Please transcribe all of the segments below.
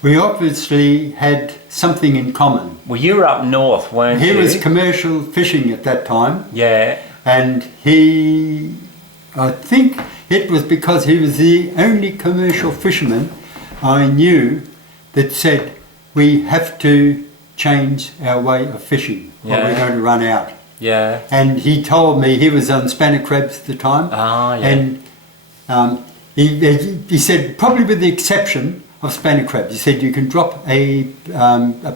We obviously had something in common. Well, you were up north, weren't you? He was commercial fishing at that time. Yeah. And I think it was because he was the only commercial fisherman I knew that said, we have to change our way of fishing, or we're going to run out. Yeah. And he told me, he was on spanner crabs at the time. Ah, yeah. And he said, probably with the exception of spanner crabs, he said you can drop a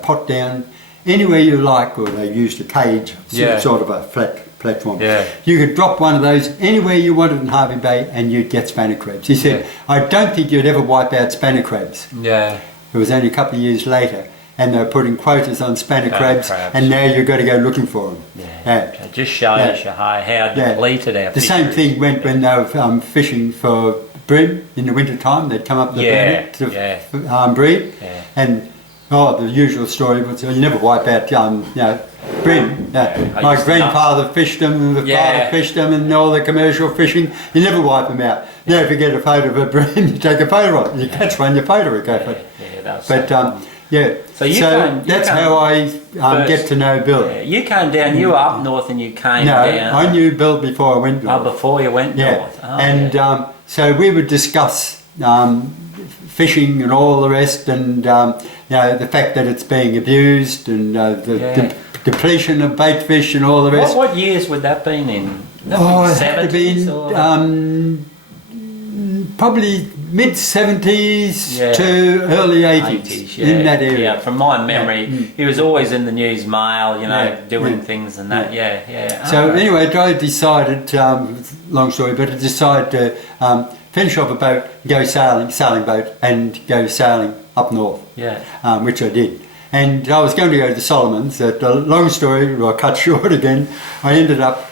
pot down anywhere you like, or they used a cage, sort of a flat platform. Yeah. You could drop one of those anywhere you wanted in Harvey Bay and you'd get spanner crabs. He said, I don't think you'd ever wipe out spanner crabs. Yeah. It was only a couple of years later, and they were putting quotas on spanner crabs, and now you've got to go looking for them. Yeah. It just shows you how depleted our The same thing went when they were fishing for bream in the winter time. They'd come up the Burnett to breed, and the usual story was you never wipe out bream. My grandfather fished them, the father fished them, and all the commercial fishing. You never wipe them out. Now if you get a photo of a bream, you take a photo of it. You catch one, you photo it, go for it. So that's how I get to know Bill. Yeah. You came down, you were up north and you came down. I knew Bill before I went north. Oh, before you went north. Oh, and so we would discuss fishing and all the rest, and the fact that it's being abused, and the depletion of bait fish and all the rest. What years would that been in? It had been probably mid-70s to early 80s, in that area. Yeah, from my memory, he was always in the News Mail, doing things and that, So anyway, I decided, long story, but I decided to finish off a boat, go sailing boat, and go sailing up north, which I did. And I was going to go to the Solomons. Long story, I cut short again. I ended up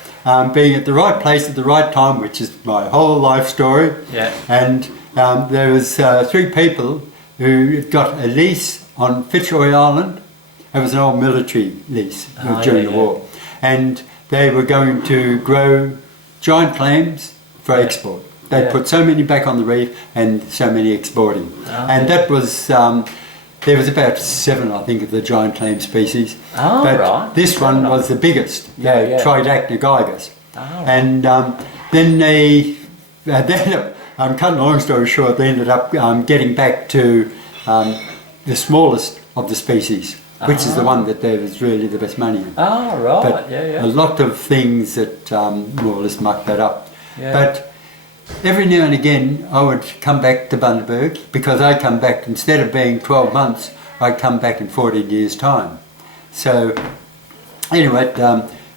being at the right place at the right time, which is my whole life story. Yeah. And there was 3 people who got a lease on Fitzroy Island. It was an old military lease during the war. And they were going to grow giant clams for export. They'd put so many back on the reef and so many exporting. And that was, there was about 7, I think, of the giant clam species. But this one was the biggest, Tridacna gigas. And then they, I'm cutting a long story short, they ended up getting back to the smallest of the species, which is the one that there was really the best money in. But a lot of things that more or less mucked that up. But every now and again I would come back to Bundabergs, because I come back, instead of being 12 months, I'd come back in 14 years' time. So anyway,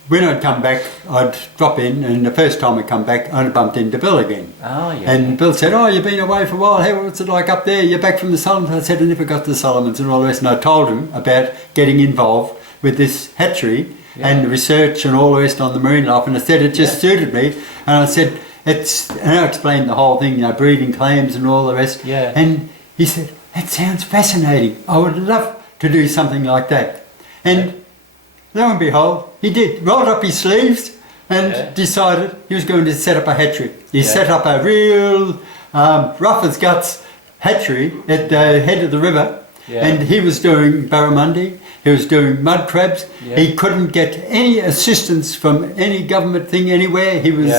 when I'd come back, I'd drop in, and the first time I come back, I'd bumped into Bill again. And Bill said, you've been away for a while, hey, what's it like up there? You're back from the Solomons? I said, I never got to the Solomons and all the rest, and I told him about getting involved with this hatchery and the research and all the rest on the marine life, and I said it just suited me, and I said, and I explained the whole thing, breeding clams and all the rest. And he said, that sounds fascinating. I would love to do something like that. And lo and behold, he did. Rolled up his sleeves and decided he was going to set up a hatchery. He set up a real rough as guts hatchery at the head of the river. And he was doing barramundi, he was doing mud crabs. He couldn't get any assistance from any government thing anywhere. He was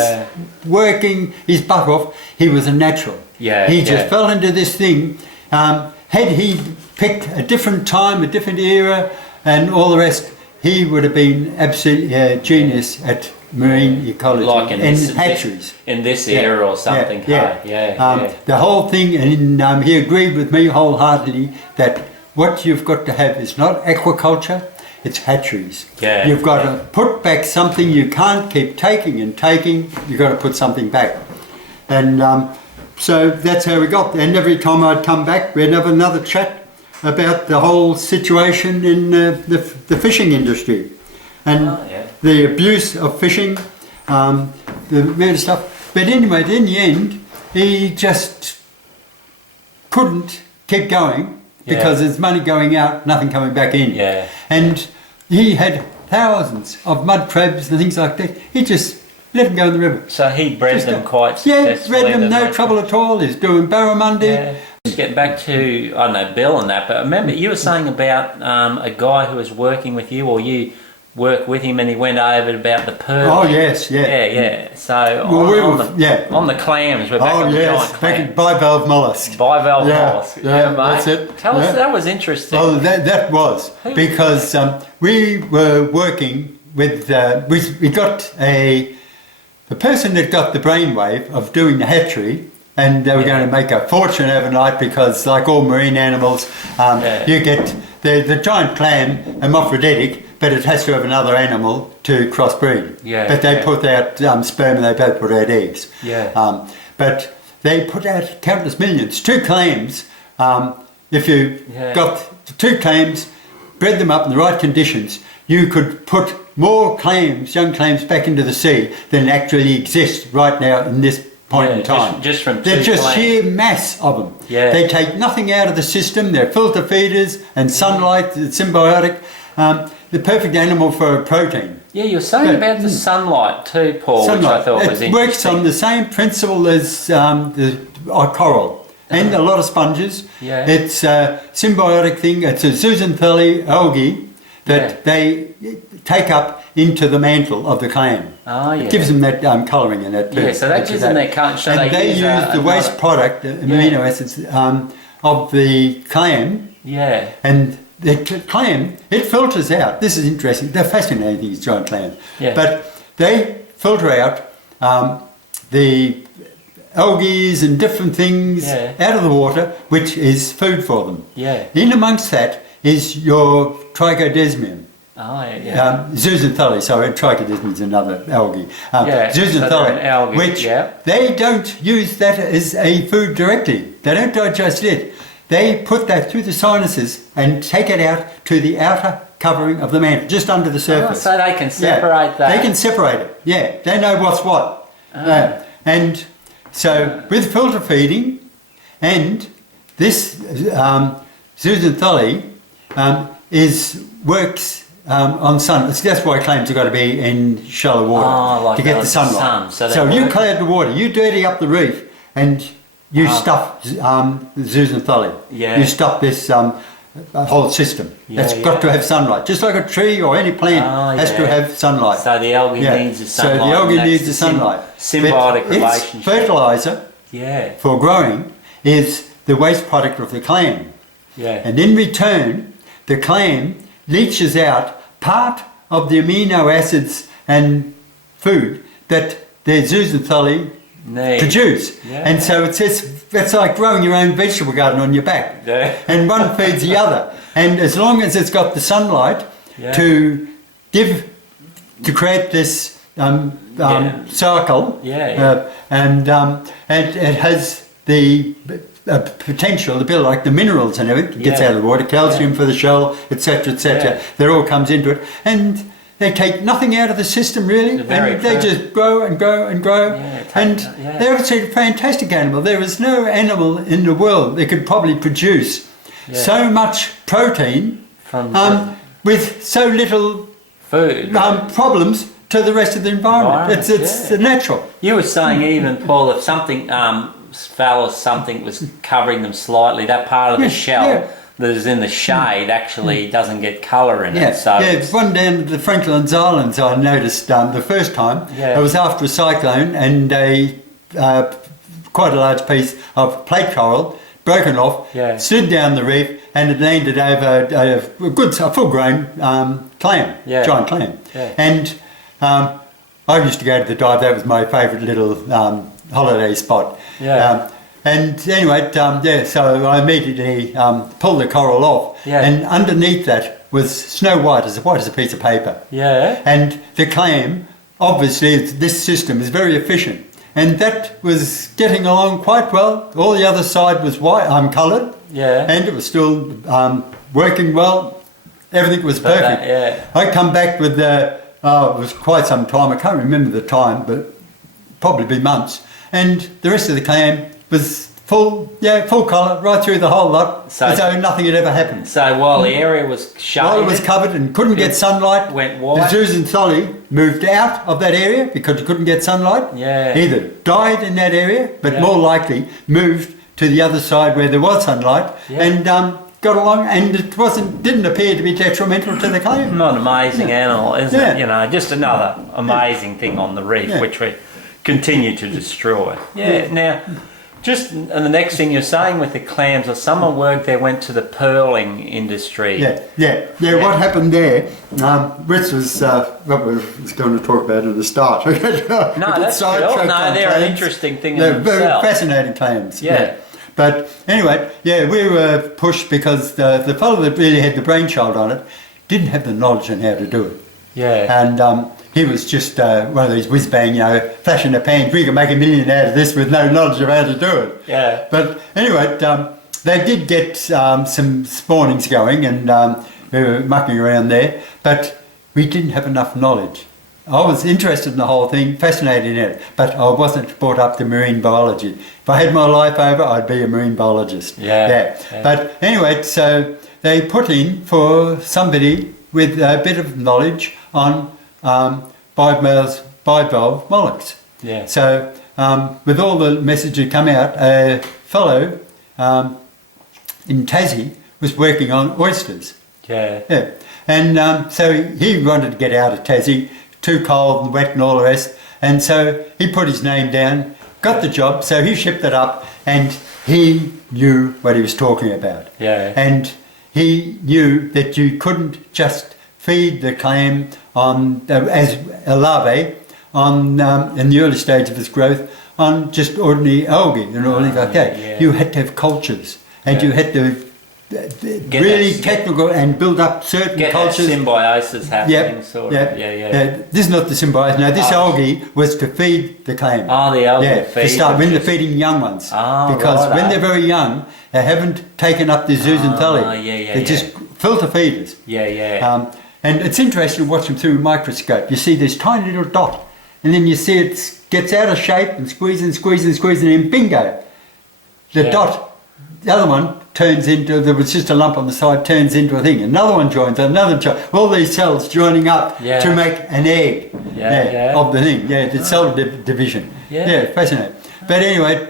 working his butt off. He was a natural. He just fell into this thing. Had he picked a different time, a different era and all the rest, he would have been absolutely a genius at marine ecology and hatcheries. In this era or something. The whole thing, and he agreed with me wholeheartedly that what you've got to have is not aquaculture, it's hatcheries. You've got to put back something. You can't keep taking and taking, you've got to put something back. And so that's how we got there. And every time I'd come back, we'd have another chat about the whole situation in the fishing industry. And the abuse of fishing, the amount of stuff. But anyway, in the end, he just couldn't keep going because there's money going out, nothing coming back in. And he had thousands of mud crabs and things like that. He just let them go in the river. So he bred them quite successfully? Bred them, no trouble at all. He's doing barramundi. Getting back to, I don't know, Bill and that, but remember you were saying about a guy who was working with you, or you work with him, and he went over about the pearl. Oh yes, yeah. Yeah. So Well, on the clams, we're back on the giant back clam. in bivalve mollusk. Bivalve mollusk. Yeah, mate. that's it. Tell us, that was interesting. Oh, that was because we were working with we got the person that got the brainwave of doing the hatchery. And they were going to make a fortune overnight because, like all marine animals, you get the giant clam hermaphroditic, but it has to have another animal to crossbreed. But they put out sperm and they both put out eggs. But they put out countless millions. 2 clams, if you got 2 clams, bred them up in the right conditions, you could put more clams, young clams, back into the sea than actually exist right now in this point in time. Just from They're just clams. sheer mass of them. They take nothing out of the system. They're filter feeders and sunlight, symbiotic. The perfect animal for protein. Yeah, you were saying about the sunlight too, Paul, which I thought was interesting. It works on the same principle as the coral and a lot of sponges. It's a symbiotic thing. It's a zooxanthellae algae that they take up into the mantle of the clam. It gives them that colouring and that. So that gives them that colour. So and they use the waste product, amino acids, of the clam. And the clam, it filters out. This is interesting. They're fascinating, these giant clams. But they filter out the algae and different things out of the water, which is food for them. In amongst that is your trichodesmium. Zooxanthellae, sorry, trichodesmium is another algae. Zooxanthellae, which they don't use that as a food directly. They don't digest it. They put that through the sinuses and take it out to the outer covering of the mantle, just under the surface. So they can separate that. They can separate it, They know what's what. And so with filter feeding and this zooxanthellae works on sun. That's why clams have got to be in shallow water to get the sunlight. So you cloud the water, you dirty up the reef, and you stuff zooxanthellae. You stuff this whole system. It's got to have sunlight, just like a tree or any plant has to have sunlight. So the algae needs the sunlight. So the algae needs the sunlight. Symbiotic relationship. Its fertilizer for growing is the waste product of the clam. And in return, the clam leaches out part of the amino acids and food that the zooxanthellae produce. And so it's like growing your own vegetable garden on your back. And one feeds the other. And as long as it's got the sunlight to create this cycle, and it has the potential, a bit like the minerals and everything, gets out of the water, calcium for the shell, etc., etc. That all comes into it, and they take nothing out of the system really, and they just grow and grow and grow. They're a fantastic animal. There is no animal in the world that could probably produce so much protein with so little food problems to the rest of the environment. It's natural. You were saying even, Paul, if something fell or something was covering them slightly, that part of the shell that is in the shade actually doesn't get colour in it. So one down at the Franklin's Islands I noticed the first time. It was after a cyclone, and quite a large piece of plate coral broken off, slid down the reef, and it landed over a full-grown clam, giant clam. And I used to go to the dive. That was my favourite little holiday spot. And anyway, so I immediately pulled the coral off, and underneath that was snow white, as white as a piece of paper. And the clam, obviously, this system is very efficient, and that was getting along quite well. All the other side was white, coloured, and it was still working well. Everything was perfect. I come back with it was quite some time. I can't remember the time, but probably be months. And the rest of the clam was full colour right through the whole lot, as though nothing had ever happened. So while the area was shaded, while it was covered and couldn't get sunlight, went white. The zooxanthellae moved out of that area because it couldn't get sunlight. Either died in that area, but more likely moved to the other side where there was sunlight, and got along, and it didn't appear to be detrimental to the clam. Not an amazing animal, isn't it? You know, just another amazing thing on the reef, which we continue to destroy. Now, just and the next thing you're saying with the clams, or summer work, they went to the pearling industry. What happened there? Rich was what we was going to talk about at the start. No, that's cool. No, they're an interesting thing in themselves. They're very fascinating clams. But anyway, we were pushed because the fellow that really had the brainchild on it didn't have the knowledge on how to do it. And he was just one of these whiz-bang, flash in the pan, we can make $1 million out of this with no knowledge of how to do it. But anyway, they did get some spawnings going, and we were mucking around there, but we didn't have enough knowledge. I was interested in the whole thing, fascinated in it, but I wasn't brought up to marine biology. If I had my life over, I'd be a marine biologist. But anyway, so they put in for somebody with a bit of knowledge on bivalve molluscs. So with all the messages come out, a fellow in Tassie was working on oysters. And so he wanted to get out of Tassie, too cold and wet and all the rest, and so he put his name down, got the job, so he shipped it up, and he knew what he was talking about. And he knew that you couldn't just feed the clam on as a larvae on in the early stage of its growth on just ordinary algae and all like that. You had to have cultures, and you had to really technical and build up certain cultures. That symbiosis happening, sort of. This is not the symbiosis. Now, this algae was to feed the clam. The algae feed. To start when they're feeding young ones. Because when they're very young, they haven't taken up the zooxanthellae. They're just filter feeders. And it's interesting to watch them through a microscope. You see this tiny little dot, and then you see it gets out of shape and squeezing, and bingo, the dot. The other one turns into, there was just a lump on the side, turns into a thing. Another one joins, another join. All these cells joining up to make an egg of the thing. The cell division. Fascinating. But anyway,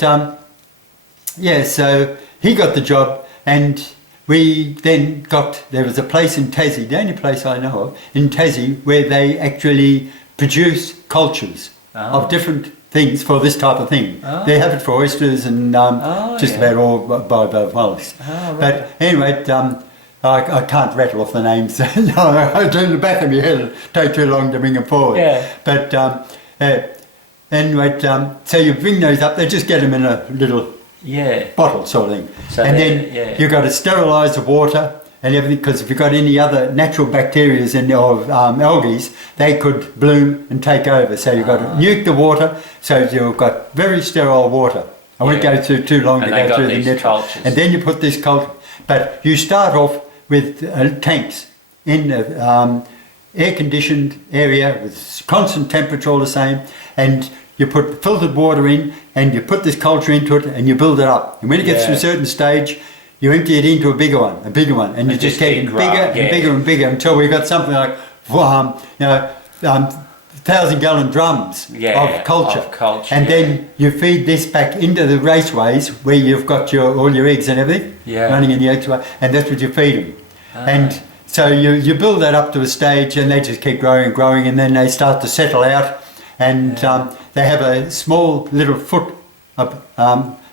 so he got the job, and we then there was a place in Tassie, the only place I know of, in Tassie, where they actually produce cultures of different things for this type of thing. They have it for oysters and just about all bivalve molluscs. But anyway, I can't rattle off the names. I do in the back of my head, it'll take too long to bring them forward. But anyway, so you bring those up, they just get them in a little bottle sort of thing. So and then you've got to sterilise the water and everything, because if you've got any other natural bacteria or algae, they could bloom and take over. So you've got to nuke the water, so you've got very sterile water. I won't go through too long to go through the natural. And then you put this culture, but you start off with tanks in an air-conditioned area with constant temperature all the same, and you put filtered water in, and you put this culture into it, and you build it up. And when it gets to a certain stage, you empty it into a bigger one, and you just get bigger and bigger until we've got something like 1,000-gallon drums of culture. And then you feed this back into the raceways where you've got all your eggs and everything running in the eggs, and that's what you feed them. And so you build that up to a stage, and they just keep growing, and then they start to settle out, and they have a small little foot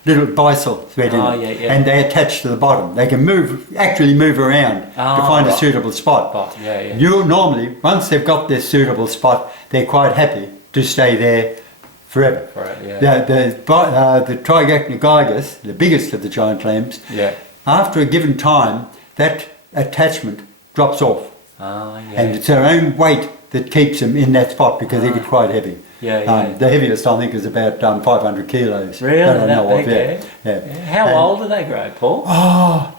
little bisel thread in it, and they attach to the bottom. They can actually move around to find a suitable spot. You normally, once they've got their suitable spot, they're quite happy to stay there forever. The Trigachnogaigus, the biggest of the giant clams, after a given time, that attachment drops off. And it's their own weight that keeps them in that spot, because they get quite heavy. The heaviest I think is about 500 kilos. Really? How old do they grow, Paul? I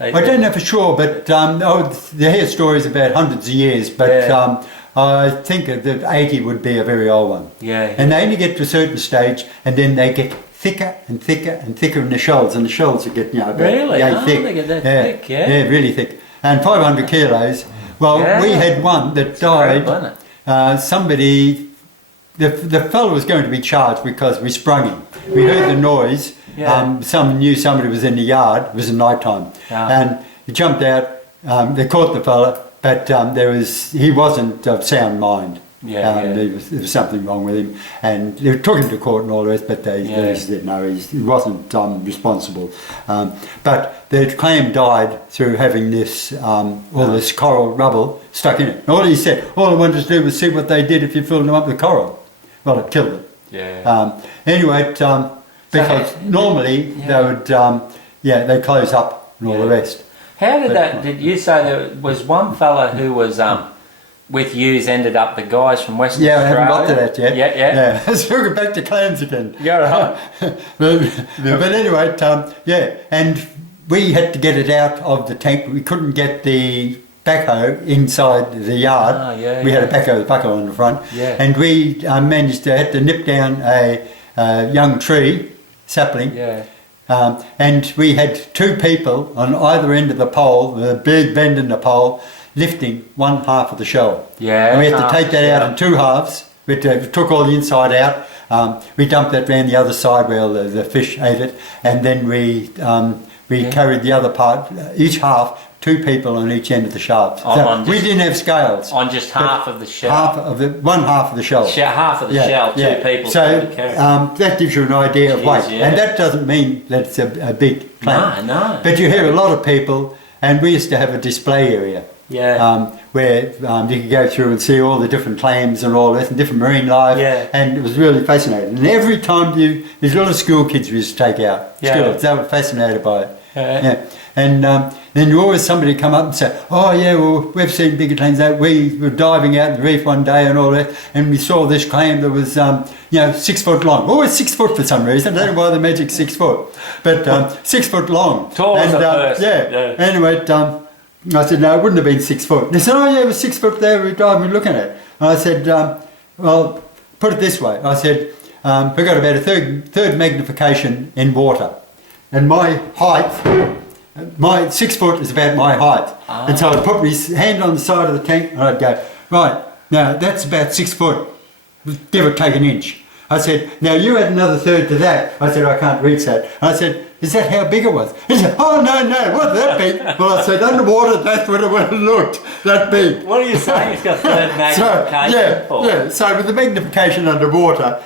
don't know for sure, but the hair story is about hundreds of years, but I think that 80 would be a very old one. And they only get to a certain stage, and then they get thicker and thicker and thicker in the shells, and the shells are getting about thick. They get that thick, really thick. And 500 kilos. Well, we had one that died. The fellow was going to be charged because we sprung him. We heard the noise, someone knew somebody was in the yard. It was in night time, and he jumped out. They caught the fella, but he wasn't of sound mind. There was something wrong with him, and they took him to court and all the rest, but they said no, he wasn't responsible. But the clam died through having this all this coral rubble stuck in it. And all he said, all I wanted to do was see what they did if you filled them up with coral. Well, it killed it. Anyway, because normally they would, they close up and all the rest. How did did you say there was one fella who was with yous ended up the guys from Western Australia? I haven't got to that yet. Yeah. Let's go back to clams again. Yeah, right. But anyway, and we had to get it out of the tank. We couldn't get the backhoe inside the yard. We had a backhoe on the front. And we had to nip down a young tree, sapling. And we had two people on either end of the pole, the big bend in the pole, lifting one half of the shell. And we had to take that out in two halves. We took all the inside out. We dumped that round the other side where the fish ate it, and then we carried the other part, each half, two people on each end of the shaft. So we didn't have scales. On just half of the shell. One half of the shell. Half of the shell, two people. So that gives you an idea of weight. And that doesn't mean that it's a big clam. No. But you hear a lot of people, and we used to have a display area. Where you could go through and see all the different clams and all this and different marine life, and it was really fascinating. And every time there's a lot of school kids we used to take out. Schools, they were fascinated by it. And then you always somebody come up and say, oh yeah, well we've seen bigger clams. We were diving out in the reef one day and all that, and we saw this clam that was 6 foot long. Always 6 foot for some reason. I don't know why the magic 6 foot, but 6 foot long. Tall as a person. Anyway. I said, no, it wouldn't have been 6 foot. And they said, oh yeah, it was 6 foot there, we were diving looking at it. And I said, well, put it this way. I said, we've got about a third magnification in water. And my height, my 6 foot is about my height. And so I'd put my hand on the side of the tank and I'd go, right, now that's about 6 foot, give or take an inch. I said, now you add another third to that. I said, I can't reach that. And I said, is that how big it was? He said, oh no, wasn't that big? Well, I said, underwater, that's what it would have looked, that big. What are you saying? It's got third magnification for? So with the magnification underwater,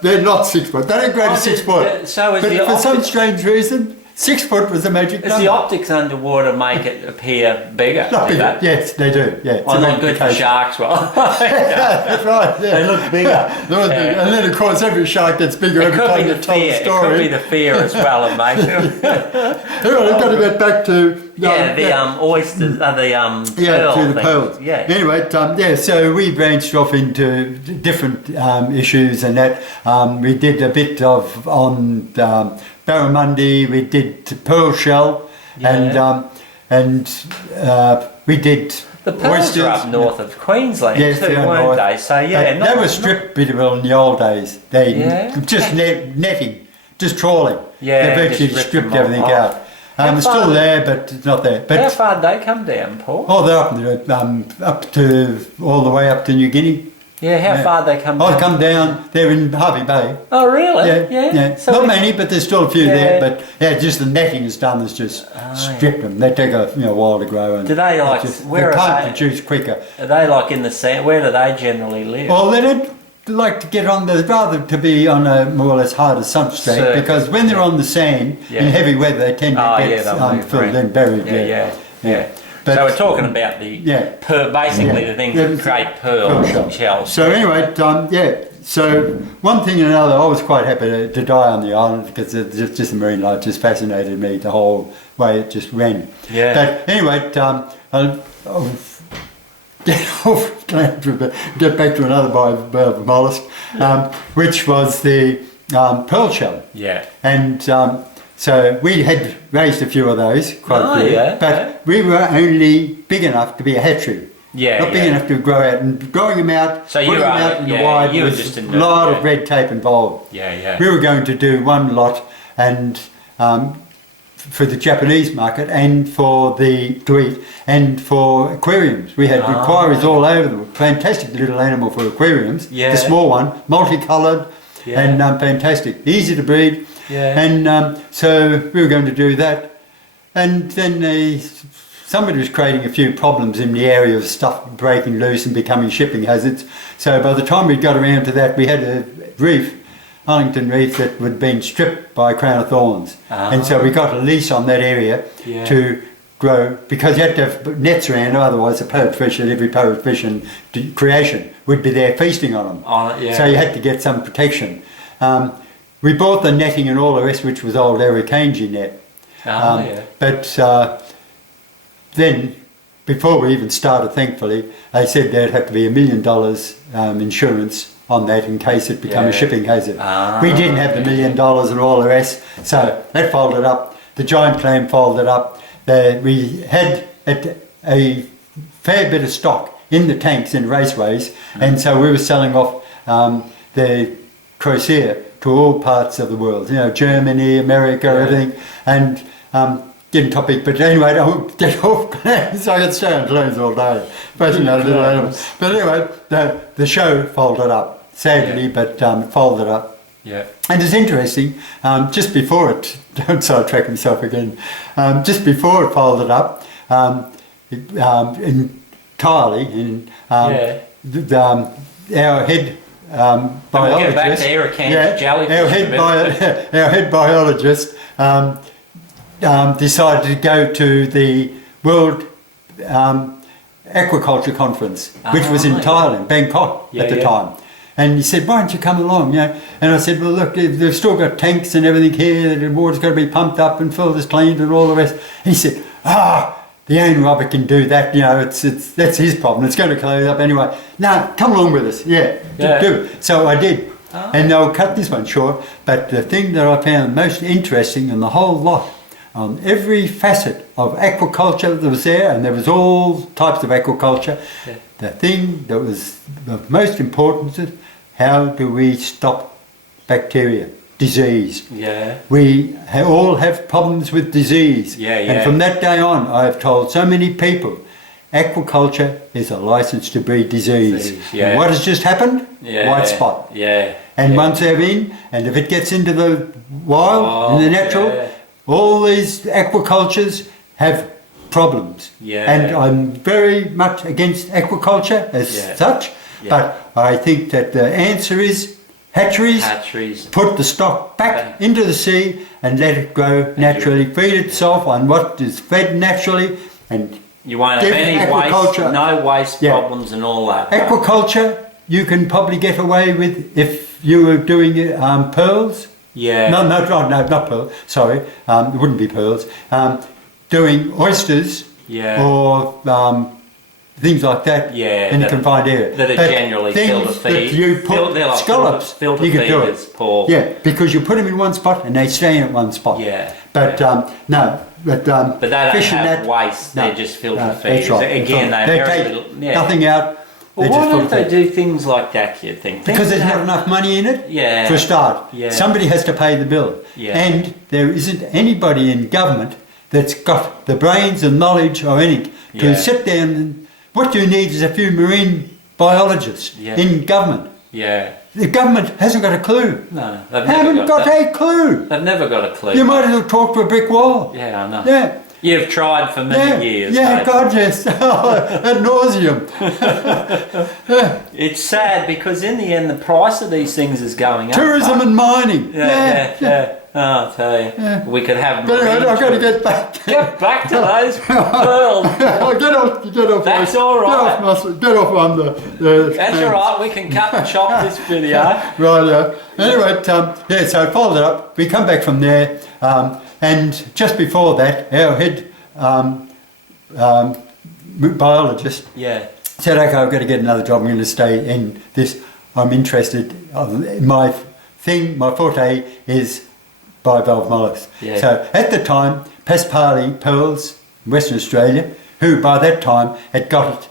they're not 6 foot. They don't go to 6 foot. But for some strange reason, 6 foot was a magic number. Does the optics underwater make it appear bigger? Not bigger. Yes, they do. Yeah, well, not good for sharks, well. That's right. Yeah. They look bigger. And then, of course, every shark gets bigger every time you tell the story. It could be the fear as well of making them. Anyway, I've got to get back to... oysters, the pearls. Yeah. Anyway, so we branched off into different issues and that. We did a bit on barramundi, we did pearl shell, and we did the pearls oysters. Are up north of Queensland too, weren't north. they? So they were strip biddable in the old days. They just netting, just trawling. Yeah, they virtually stripped everything out. It's still there, but it's not there. But how far did they come down, Paul? Oh, they're up to all the way up to New Guinea. Yeah, how far they come down? I've come down, they're in Harvey Bay. Oh, really? Yeah. So not many, but there's still a few there. But just the netting is done, is just stripped them. They take a while to grow. And do they like, where they can't produce quicker. Are they like in the sand? Where do they generally live? Well, they don't like to get on they'd rather to be on a more or less harder substrate, because when they're on the sand in heavy weather, they tend to get filled and buried. Yeah. But, so we're talking about the basically the things that create pearls and shells. So anyway, so one thing and another, I was quite happy to die on the island because just the marine life just fascinated me the whole way it just ran. Yeah. But anyway, I'll get off for a bit, get back to another mollusk, which was the pearl shell. Yeah. And so we had raised a few of those, quite a few, but we were only big enough to be a hatchery. Not big enough to grow out, and growing them out, putting them out in the wide was a lot of red tape involved. We were going to do one lot, and for the Japanese market, and to eat, and for aquariums. We had inquiries all over them. Fantastic little animal for aquariums. The small one, multicoloured, and fantastic, easy to breed. Yeah. And so we were going to do that. And then somebody was creating a few problems in the area of stuff breaking loose and becoming shipping hazards. So by the time we got around to that, we had a reef, Arlington Reef, that had been stripped by crown of thorns. And so we got a lease on that area to grow, because you had to have nets around, otherwise the parrot fish and every parrot fish in creation would be there feasting on them. So you had to get some protection. We bought the netting and all the rest, which was old Irukanji net. But then, before we even started, thankfully, they said there'd have to be $1 million insurance on that in case it became a shipping hazard. We didn't have the $1 million and all the rest, so that folded up. The giant clam folded up. We had a fair bit of stock in the tanks in raceways, and so we were selling off the crochet to all parts of the world, Germany, America, everything, and getting topic, but anyway, don't get off clams. I could stay on clams all day, but little animals. But anyway, the show folded up, sadly, but folded up. And it's interesting, just before it, don't sidetrack myself again, just before it folded up, entirely, our head biologist, back to Irukanji Jellyfish, our head biologist decided to go to the World Aquaculture Conference, which was in Thailand, Bangkok at the time. And he said, why don't you come along? And I said, well, look, they've still got tanks and everything here. The water's got to be pumped up and filters cleaned and all the rest. And he said, the owner of it can do that. That's his problem. It's going to close up anyway. No, come along with us. Do it. So I did. And I'll cut this one short. But the thing that I found most interesting in the whole lot, on every facet of aquaculture that was there, and there was all types of aquaculture, the thing that was the most important is, how do we stop bacteria, disease? We all have problems with disease. And from that day on, I have told so many people, aquaculture is a license to breed disease. And what has just happened? White spot. And once they're in, and if it gets into the wild, in the natural, all these aquacultures have problems. And I'm very much against aquaculture as such, but I think that the answer is hatcheries. Put the stock back into the sea and let it grow naturally, feed itself on what is fed naturally, and you won't have any waste, no waste problems and all that. Aquaculture you can probably get away with if you were doing pearls. No, not pearls. Sorry, it wouldn't be pearls. Doing oysters or things like that in a confined area. That are generally filter feed. You put scallops, you can do it. Because you put them in one spot and they stay in one spot. But but they don't fish have waste. They're just filter feeders. Right. Again, they take nothing out. Well, why don't they do things like that, you think? Because there's not enough money in it for a start. Somebody has to pay the bill. And there isn't anybody in government that's got the brains and knowledge or anything to sit down and what you need is a few marine biologists in government. The government hasn't got a clue. No, they haven't got a clue. They've never got a clue. You might as well talk to a brick wall. I know. You've tried for many years. God, yes. Ad nauseum. It's sad because in the end the price of these things is going up. Tourism and mining. Oh, I'll tell you. We could have... But anyway, I've got to get back. Get back to those pearls. Get off. That's all right. Get off on the That's all right. We can cut and chop this video. Right, Anyway, so I followed it up. We come back from there. And just before that, our head biologist said, okay, I've got to get another job. I'm going to stay in this. I'm interested. My forte is bivalve mollusks. So at the time, Paspali pearls, Western Australia, who by that time had got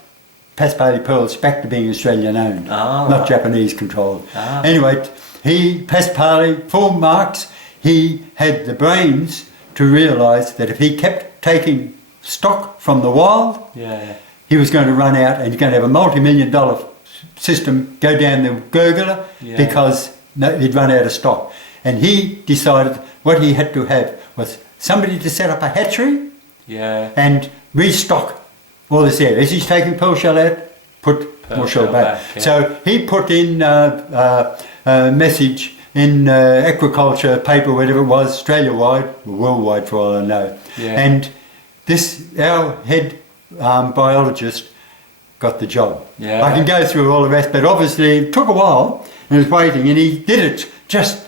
Paspali pearls back to being Australian owned, not Japanese controlled. Anyway, Paspali, full marks, he had the brains to realise that if he kept taking stock from the wild, he was going to run out and he's going to have a multi-million-dollar system go down the gurgler because he'd run out of stock. and he decided what he had to have was somebody to set up a hatchery and restock all this area. As he's taking pearl shell out, put more shell back. So he put in a message in aquaculture paper, whatever it was, Australia-wide, or worldwide for all I know. And our head biologist got the job. I can go through all the rest, but obviously it took a while and he was waiting, and he did it just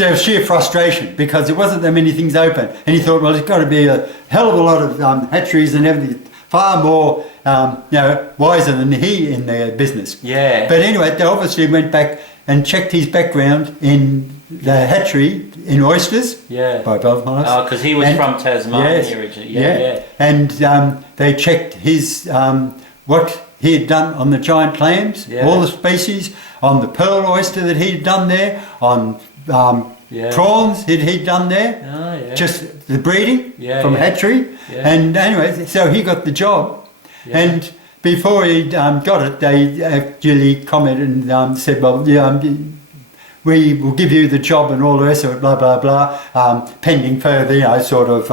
out of sheer frustration because there wasn't that many things open, and he thought, well, there's got to be a hell of a lot of hatcheries and everything, far more wiser than he in their business. But anyway, they obviously went back and checked his background in the hatchery in oysters by Belfast. Oh, because he was from Tasmania originally. And they checked his what he had done on the giant clams, all the species, on the pearl oyster that he had done there, on prawns that he'd done there, just the breeding from hatchery. And anyway, so he got the job. And before he got it, they actually commented and said, well, we will give you the job and all the rest of it, blah, blah, blah, pending further, sort of,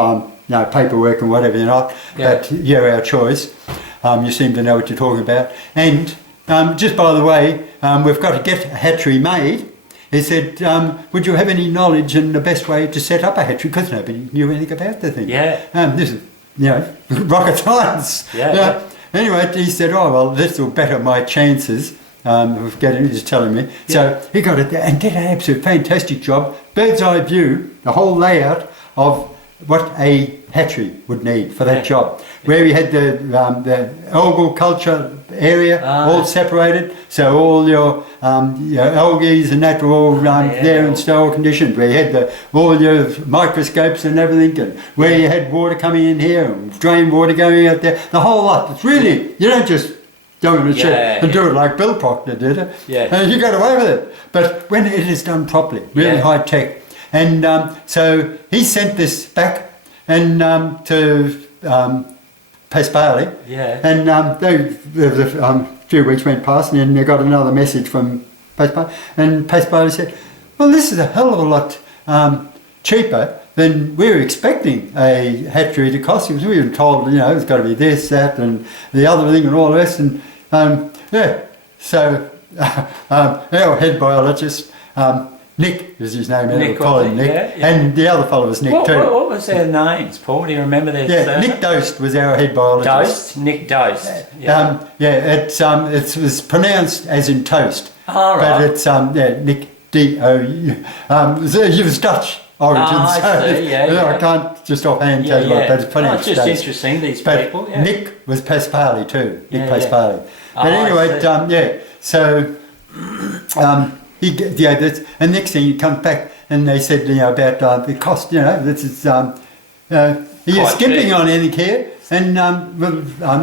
paperwork and whatever, but you're our choice. You seem to know what you're talking about. And just by the way, we've got to get a hatchery made. He said, would you have any knowledge in the best way to set up a hatchery? Because nobody knew anything about the thing. This is, rocket science. Anyway, he said, oh, well, this will better my chances of getting it, he's telling me. So he got it there and did an absolute fantastic job. Bird's eye view, the whole layout of what a hatchery would need for that job. Where we had the algal culture area all separated, so all your algae and that were all there in sterile conditions. Where you had all your microscopes and everything, and where you had water coming in here and drain water going out there, the whole lot. It's really, you don't just go in the shed and do it like Bill Proctor did it, and you get away with it. But when it is done properly, really high tech. And so he sent this back and to Paspali, and a few weeks went past, and then they got another message from Paspali, and Paspali said, well, this is a hell of a lot cheaper than we were expecting a hatchery to cost, because we were told, it's got to be this, that, and the other thing and all the rest, and so our head biologist, Nick is his name, Nick, call him Nick, and the other fellow was Nick too. What was their names, Paul? Do you remember their surname? Nick Dost was our head biologist. Nick Dost. It was pronounced as in toast, but it's Nick D-O-U. He was Dutch origin, I can't just offhand tell you what, but it's pronounced it's just Dost. Interesting, these but people. Nick was Paspali too, Nick Paspali. But anyway, so. And next thing he comes back and they said, about the cost, this is, are you skimping on anything here? And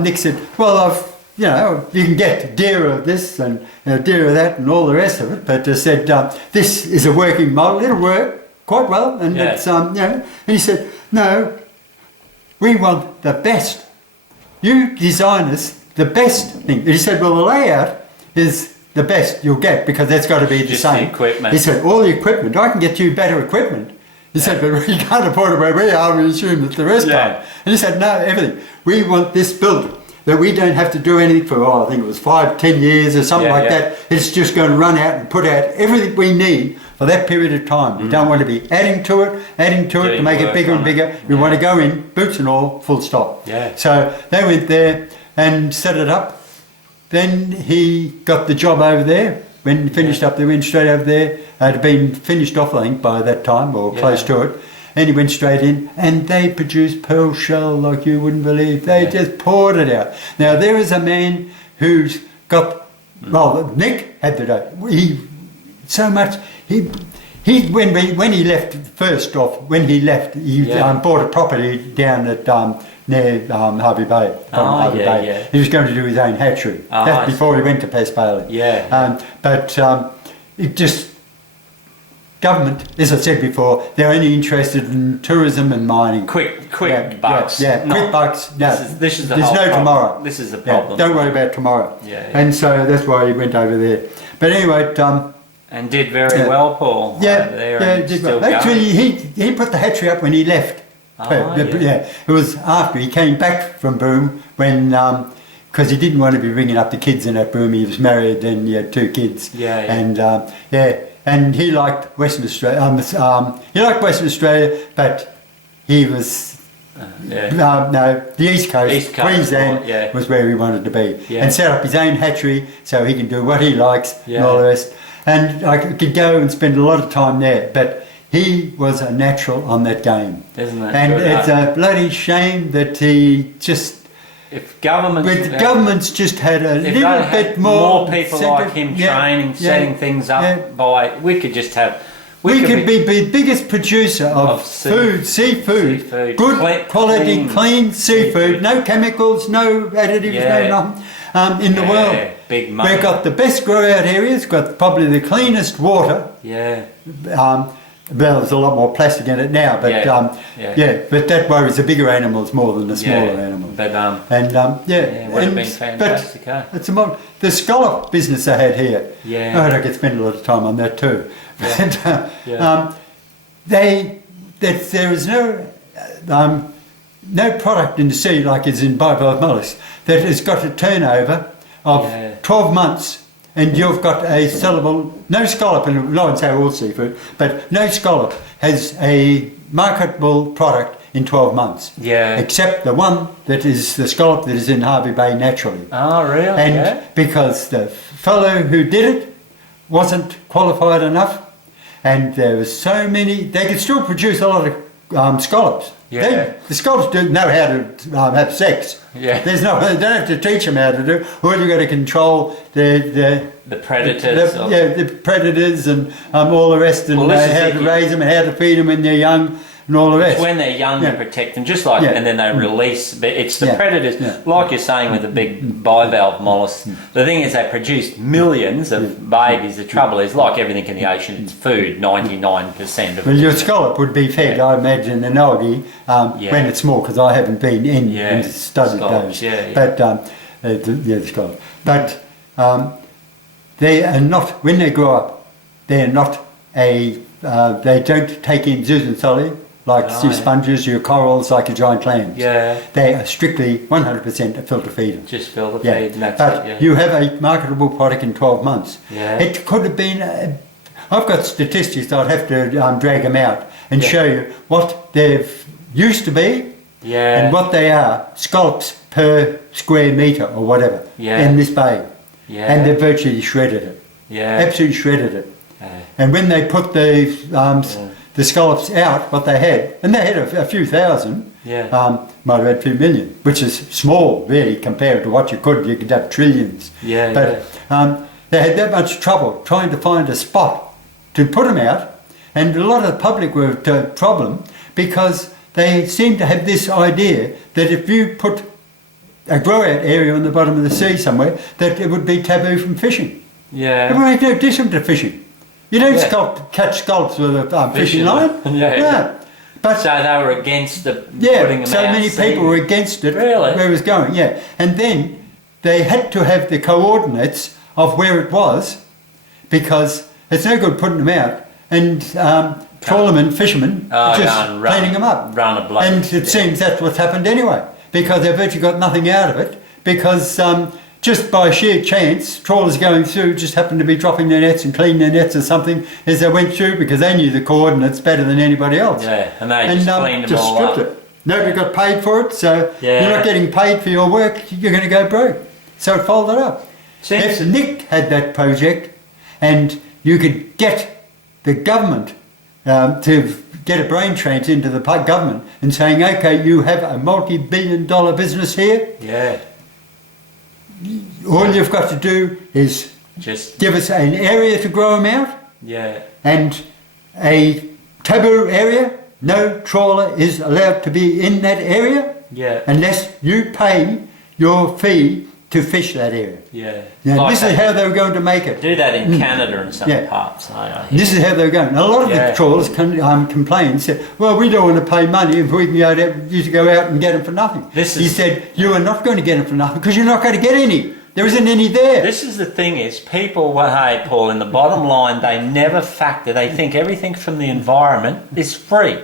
Nick said, well, you can get deer of this and deer of that and all the rest of it, but they said, this is a working model, it'll work quite well, and it's, and he said, no, we want the best. You design us the best thing. And he said, well, the layout is the best you'll get, because that's got to be the same. The equipment. He said, all the equipment, I can get you better equipment. He said, but we can't afford it where we are, we assume that the rest can't. And he said, no, everything. We want this built, that we don't have to do anything for, I think it was 5-10 years or something like that. It's just going to run out and put out everything we need for that period of time. We don't want to be adding to it to make it bigger and bigger. We want to go in, boots and all, full stop. So they went there and set it up. Then he got the job over there. When he finished up, they went straight over there. It had been finished off, I think, by that time, or close to it. And he went straight in, and they produced pearl shell like you wouldn't believe. They just poured it out. Now, there is a man who's got, well, Nick had the dough. When he left, first off, he bought a property down at near Harvey Bay. Harvey Bay. He was going to do his own hatchery. That's before he went to Paspali. But it just, government, as I said before, they're only interested in tourism and mining. Quick bucks. Quick bucks. This is the There's whole no problem. tomorrow. This is the problem. Don't worry about tomorrow. And so that's why he went over there. But anyway, And did very well, Paul. Yeah, over there, yeah, and did still well. Actually, going. he put the hatchery up when he left. Oh, Yeah, it was after he came back from Broome when, because he didn't want to be bringing up the kids in at Broome. He was married and he had 2 kids. Yeah, yeah. And and he liked Western Australia. He liked Western Australia, but he was no, the East Coast, Queensland was where he wanted to be, and set up his own hatchery so he can do what he likes and all the rest. And I could go and spend a lot of time there, but he was a natural on that game. Isn't it? And it's a bloody shame that he just... If governments... But governments just had a little bit more people like him training, setting things up by... We could just have... We could be the biggest producer of seafood. Good quality, clean seafood, no chemicals, no additives, no nothing, in the world. Big money. We've got the best grow out areas, got probably the cleanest water. Yeah. Well, there's a lot more plastic in it now, but but that worries the bigger animals more than the smaller animals. But it would have been fantastic. It's the scallop business they had here. Yeah. I could spend a lot of time on that too. Yeah. There is no product in the sea like is in bivalve mollusks that has got a turnover of 12 months. And you've got a sellable, no scallop, and I won't say all seafood, but no scallop has a marketable product in 12 months. Yeah. Except the one that is the scallop that is in Harvey Bay naturally. Oh, really? And because the fellow who did it wasn't qualified enough, and there was so many, they could still produce a lot of scallops. Yeah. The scallops don't know how to have sex. Yeah. They don't have to teach them how to do. All you've got to control the predators. The predators and all the rest, and how to raise them and how to feed them when they're young and all the rest. When they're young, you protect them, just like, and then they release. But it's the predators, like you're saying with the big bivalve mollusks. The thing is, they produce millions of babies. The trouble is, like everything in the ocean, it's food. 99% of it. Well, your scallop would be fed, I imagine, in algae when it's small, because I haven't been in and studied those. But the scallop. But they are not, when they grow up, they are not they don't take in zooxanthellae like your sponges, your corals, like your giant clams. Yeah. They are strictly 100% a filter feeder. Just filter feed, and that's but it. You have a marketable product in 12 months. Yeah. It could have been, I've got statistics, I'd have to drag them out and show you what they've used to be and what they are, scallops per square metre or whatever in this bay. Yeah. And they've virtually shredded it. Yeah. Absolutely shredded it. And when they put the scallops out, what they had, and they had a few thousand, might have had a few million, which is small really compared to what you could have trillions. But they had that much trouble trying to find a spot to put them out, and a lot of the public were a problem because they seemed to have this idea that if you put a grow out area on the bottom of the sea somewhere, that it would be taboo from fishing. Yeah. It would make no difference to fishing. You don't catch scallops with a fishing line. But so they were against putting them out. So many people were against it. Really? Where it was going, And then they had to have the coordinates of where it was, because it's no good putting them out and trawlermen, fishermen, just cleaning them up. And it seems that's what's happened anyway, because they've virtually got nothing out of it, because just by sheer chance, trawlers going through just happened to be dropping their nets and cleaning their nets or something as they went through, because they knew the coordinates better than anybody else. Yeah, and they just cleaned them all up. Stripped it. Nobody got paid for it, so you're not getting paid for your work, you're going to go broke. So it folded up. If Nick had that project and you could get the government to get a brain transplant into the government and saying, okay, you have a multi-billion-dollar business here. Yeah. All you've got to do is just give us an area to grow them out. Yeah. And a taboo area. No trawler is allowed to be in that area. Yeah. Unless you pay your fee to fish that area. Yeah. Now, like this is how they were going to make it. Do that in Canada and some parts. This is how they were going. A lot of the trawlers complained and said, well, we don't want to pay money if we can you to go out and get them for nothing. He said, you are not going to get them for nothing because you're not going to get any. There isn't any there. This is the thing is, people, well, hey, Paul, in the bottom line, they never factor. They think everything from the environment is free.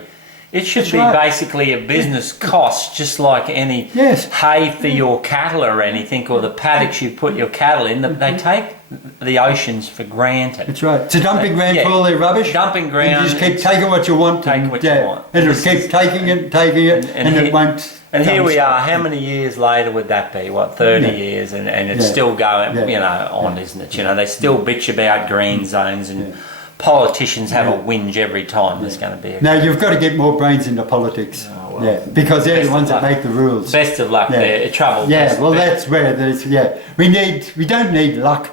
It should be basically a business cost, just like any hay for your cattle or anything, or the paddocks you put your cattle in. They take the oceans for granted. That's right. It's a dumping ground for all their rubbish. Dumping ground. You just keep taking what you want. Take what you want. And it'll keep taking it, and it won't. And here we are. How many years later would that be? What, 30 years, and it's still going, on, isn't it? They still bitch about green zones and. Politicians have a whinge every time there's going to be a... Now, you've got to get more brains into politics. Oh, well, because they're the ones that make the rules. Best of luck there. Trouble. Yeah, well, that's where there's... Yeah, we don't need luck.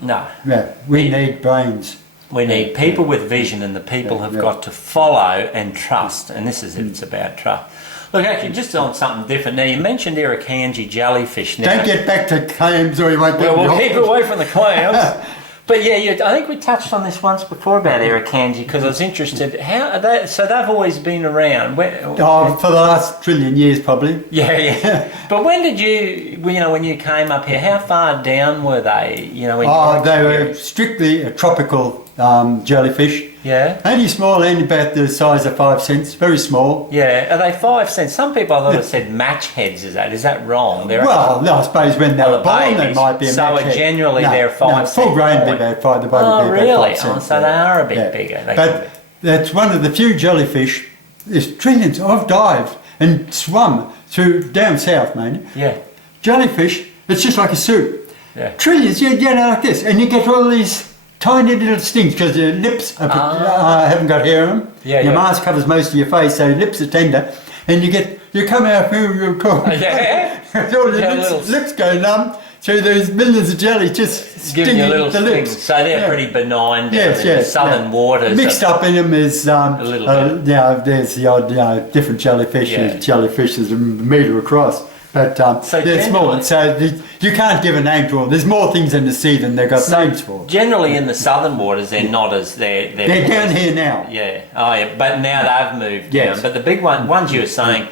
No. Yeah, we need brains. We need people with vision, and the people have got to follow and trust. And this is it. It's about trust. Look, actually, just on something different. Now, you mentioned Irukanji jellyfish. Now, don't get back to clams or you won't get... Well, we'll keep away from the clams. But I think we touched on this once before about Irukanji, because I was interested. How are they? So they've always been around. For the last trillion years, probably. Yeah. But when did when you came up here, how far down were they? They were strictly a tropical jellyfish. Yeah. Only small, only about the size of 5 cents. Very small. Yeah. Are they 5 cents? Some people I thought have said match heads. Is that wrong? I suppose when they were born, they might be a match head. So generally they're 5 cents. Full grown be about 5. The body oh, be really? About 5 cents. So they are a bit bigger. But that's one of the few jellyfish. There's trillions. I've dived and swum through down south, mainly. Yeah. Jellyfish. It's just like a soup. Yeah. Trillions. You get like this, and you get all these tiny little stings because your lips haven't got hair on them. Yeah, your mask covers most of your face, so your lips are tender, and you come out through your core. Yeah. All your lips go numb through those millions of jelly just stinging the lips. So they're pretty benign. Yes. Southern waters. Mixed up in them is a little bit. There's the odd different jellyfish. Jellyfish is a metre across. But they're small, so you can't give a name to them. There's more things in the sea than they've got names for. Generally in the southern waters, they're not as... They're down here now. Yeah. Oh, yeah. But now they've moved down. But the big ones you were saying,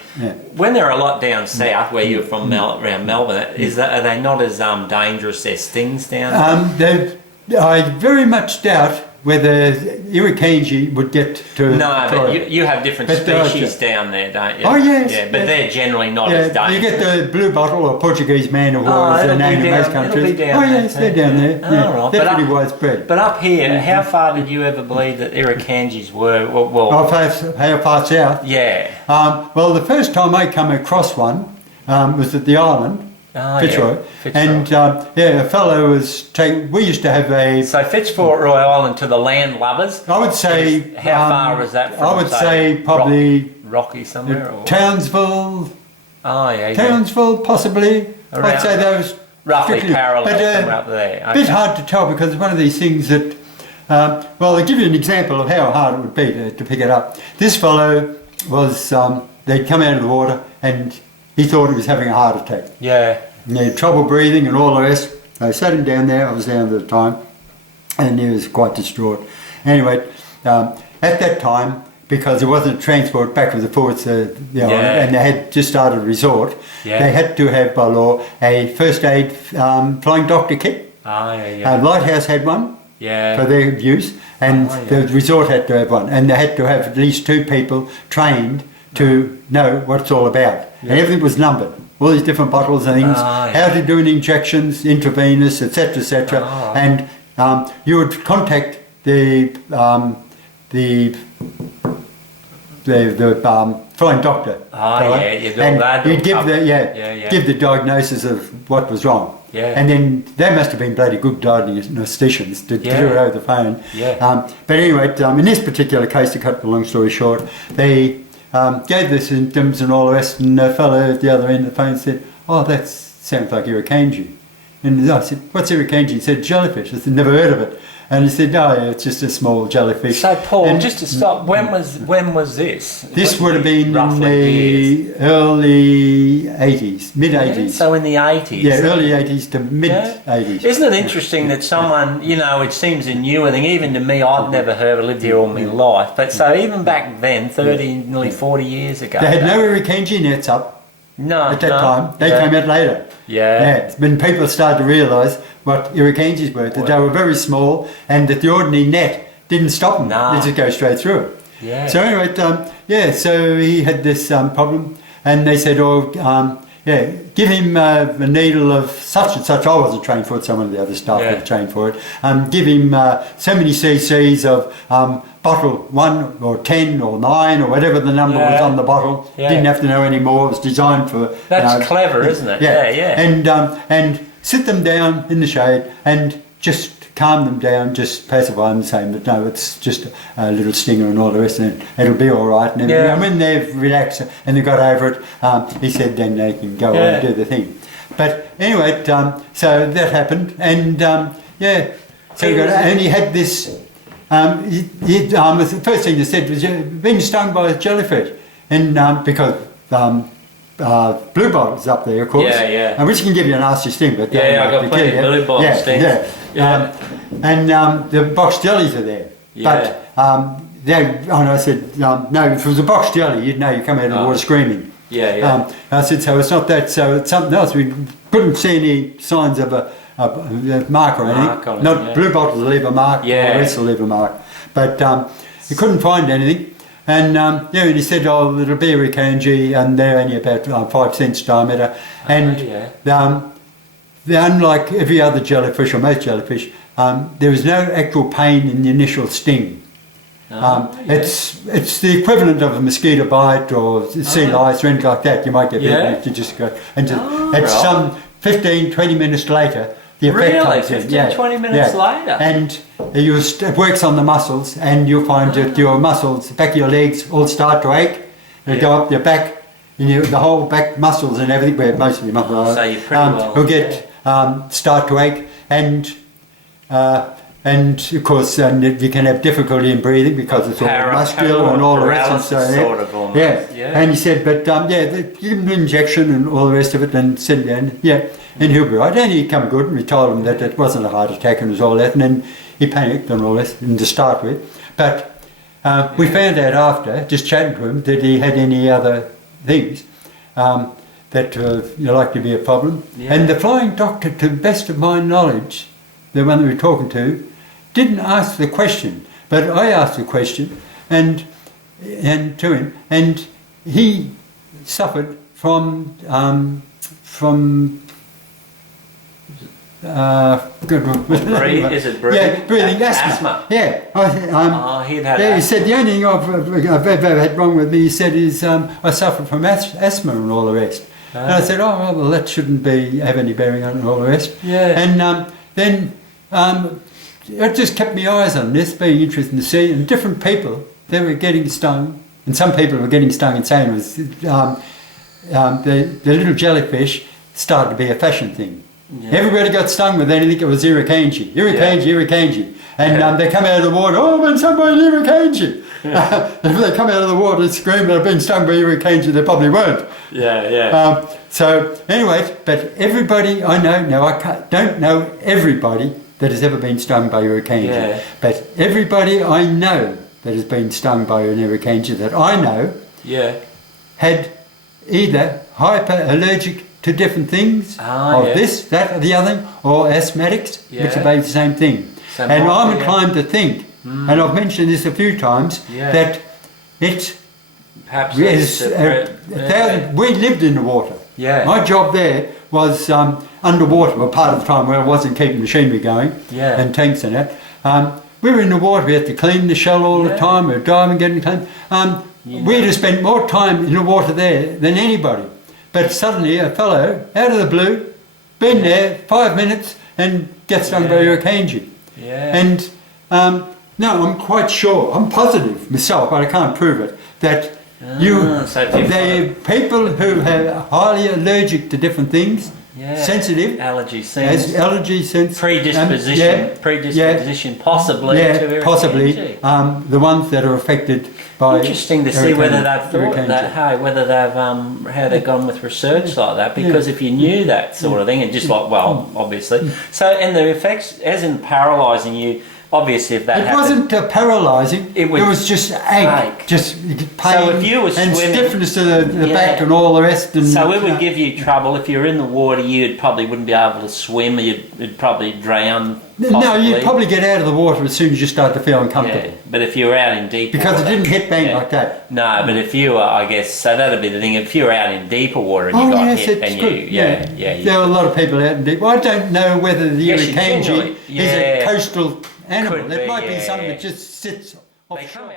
when they're a lot down south, where you're from around Melbourne, are they not as dangerous, their stings down there? I very much doubt whether Irukanji would get to... No, but you have different species down there, don't you? Oh, yes. Yeah, but they're generally not as dangerous. You get the blue bottle or Portuguese man of war, as they're named in most countries. They're down there. Right. They're pretty widespread. But up here, how far did you ever believe that Irukanjis were? How far south? Yeah. Well, the first time I come across one was at the island. Fitzroy. And a fellow was we used to have a... So Fitzroy Island to the land lovers? I would say... How far was that from? I would say probably... Rocky somewhere? Townsville. Oh, yeah. Townsville, possibly. I'd say those... Roughly parallel somewhere up there. A bit hard to tell because it's one of these things that... I'll give you an example of how hard it would be to pick it up. This fellow was... they'd come out of the water and... He thought he was having a heart attack. Yeah. And he had trouble breathing and all the rest. I sat him down there, I was down at the time, and he was quite distraught. Anyway, at that time, because there wasn't transport back and forth, and they had just started a resort, they had to have, by law, a first aid flying doctor kit. Lighthouse had one for their use, and the resort had to have one. And they had to have at least 2 people trained to know what it's all about. And everything was numbered. All these different bottles and things, how to do injections, intravenous, etc., and you would contact the flying doctor. And you'd give give the diagnosis of what was wrong. And then they must have been bloody good diagnosticians to do it over the phone. But anyway, in this particular case, to cut the long story short, they gave the symptoms and all the rest, and the fellow at the other end of the phone said, "Oh, that sounds like Irukanji." And I said, "What's Irukanji?" He said, "Jellyfish." I said, "Never heard of it." And he said, "Oh, yeah, it's just a small jellyfish." So, Paul, just to stop, when was this? This would have been in the early 80s, mid-80s. So in the 80s? Yeah, early 80s to mid-80s. Isn't it interesting that someone, it seems a newer thing, even to me, I've never heard, I lived here all my life, but so even back then, 30, nearly 40 years ago. They had no Irukanji nets up. at that time. They came out later. Yeah. When people started to realise what Irukanjis were, that they were very small and that the ordinary net didn't stop them. They just go straight through it. Yeah. So anyway, so he had this problem, and they said, give him a needle of such and such. I wasn't trained for it, some of the other staff were trained for it. Give him so many cc's of bottle 1 or 10 or 9 or whatever the number was on the bottle. Didn't have to know any more. It was designed for... That's clever, isn't it? Yeah. And sit them down in the shade and just calm them down, just pacify them, saying that no, it's just a little stinger and all the rest, and it'll be all right. And when they've relaxed and they got over it, he said then they can go on and do the thing. But anyway, so that happened, and so and he had this. The first thing he said was being stung by a jellyfish, and because blue bottles up there, of course, which can give you a nasty sting, but I got plenty of blue bottle stings. And the box jellies are there, but and I said no, if it was a box jelly, you'd know you come out of the water screaming. I said so it's not that, so it's something else. We couldn't see any signs of a mark or anything. Blue bottles will leave a mark, the rest will leave a mark, but he couldn't find anything. And and he said, it'll be Irukanji, and they're only about 5 cents diameter. And unlike every other jellyfish, or most jellyfish, there is no actual pain in the initial sting. It's the equivalent of a mosquito bite or sea lice or anything like that. You might get bitten if you just go. And it's some 15, 20 minutes later, the effect comes in. 15, 20 minutes later? And it works on the muscles, and you'll find that your muscles, the back of your legs, all start to ache. They go up your back, and the whole back muscles and everything, where most of your muscles are, so you're pretty will get start to ache, and of course you can have difficulty in breathing because it's all muscular and all the rest. And so and he said, but give him an injection and all the rest of it, and sit down, and he'll be right. And he come good, and we told him that it wasn't a heart attack and it was all that, and then he panicked and all this, and to start with. But we found out after, just chatting to him, that he had any other things that like to be a problem. And the flying doctor, to the best of my knowledge, the one that we were talking to, didn't ask the question, but I asked the question, and to him, and he suffered from breathing asthma. He'd had he said the only thing I've ever had wrong with me, he said, is I suffered from asthma and all the rest. And I said, well, that shouldn't have any bearing on it and all the rest. And then it just kept my eyes on this, being interesting to see, and different people, they were getting stung, and some people were getting stung and saying it was the little jellyfish started to be a fashion thing. Everybody got stung with anything. It was Irukanji. And they come out of the water, I've been stung by an Irukanji. If they come out of the water and scream they've been stung by Irukanji, they probably weren't. So anyway, but everybody I know, now I don't know everybody that has ever been stung by Irukanji, but everybody I know that has been stung by an Irukanji that I know had either allergic to different things, this, that, or the other, or asthmatics, which are both the same thing. And I'm inclined to think, and I've mentioned this a few times, that it's perhaps we lived in the water. My job there was underwater, well, part of the time where I wasn't keeping machinery going and tanks and that. We were in the water, we had to clean the shell all the time, we were diving, getting clean. We'd have spent more time in the water there than anybody. But suddenly a fellow, out of the blue, been there 5 minutes and gets stung by Irukanji. And no, I'm quite sure, I'm positive myself, but I can't prove it, that the people who are highly allergic to different things, sensitive, allergy sense, predisposition possibly to possibly the ones that are affected by. Interesting to see whether they've thought that, whether they've how they've gone with research like that, because if you knew that sort of thing, and just like, well, obviously, so, and the effects, as in paralysing you, obviously if that It happened, wasn't paralysing. It was just ache. Just pain. So if you were and swimming, stiffness of the back and all the rest. And so it would give you trouble if you're in the water. You probably wouldn't be able to swim. You'd probably drown. Possibly. No, you'd probably get out of the water as soon as you start to feel uncomfortable. Yeah, but if you were out in deep because water, it didn't hit bang like that. No, but if you were, I guess, so that'd be the thing. If you were out in deeper water and you got hit, and there are a lot of people out in deep. Well, I don't know whether the Irukanji is a coastal animal. It might be something that just sits offshore.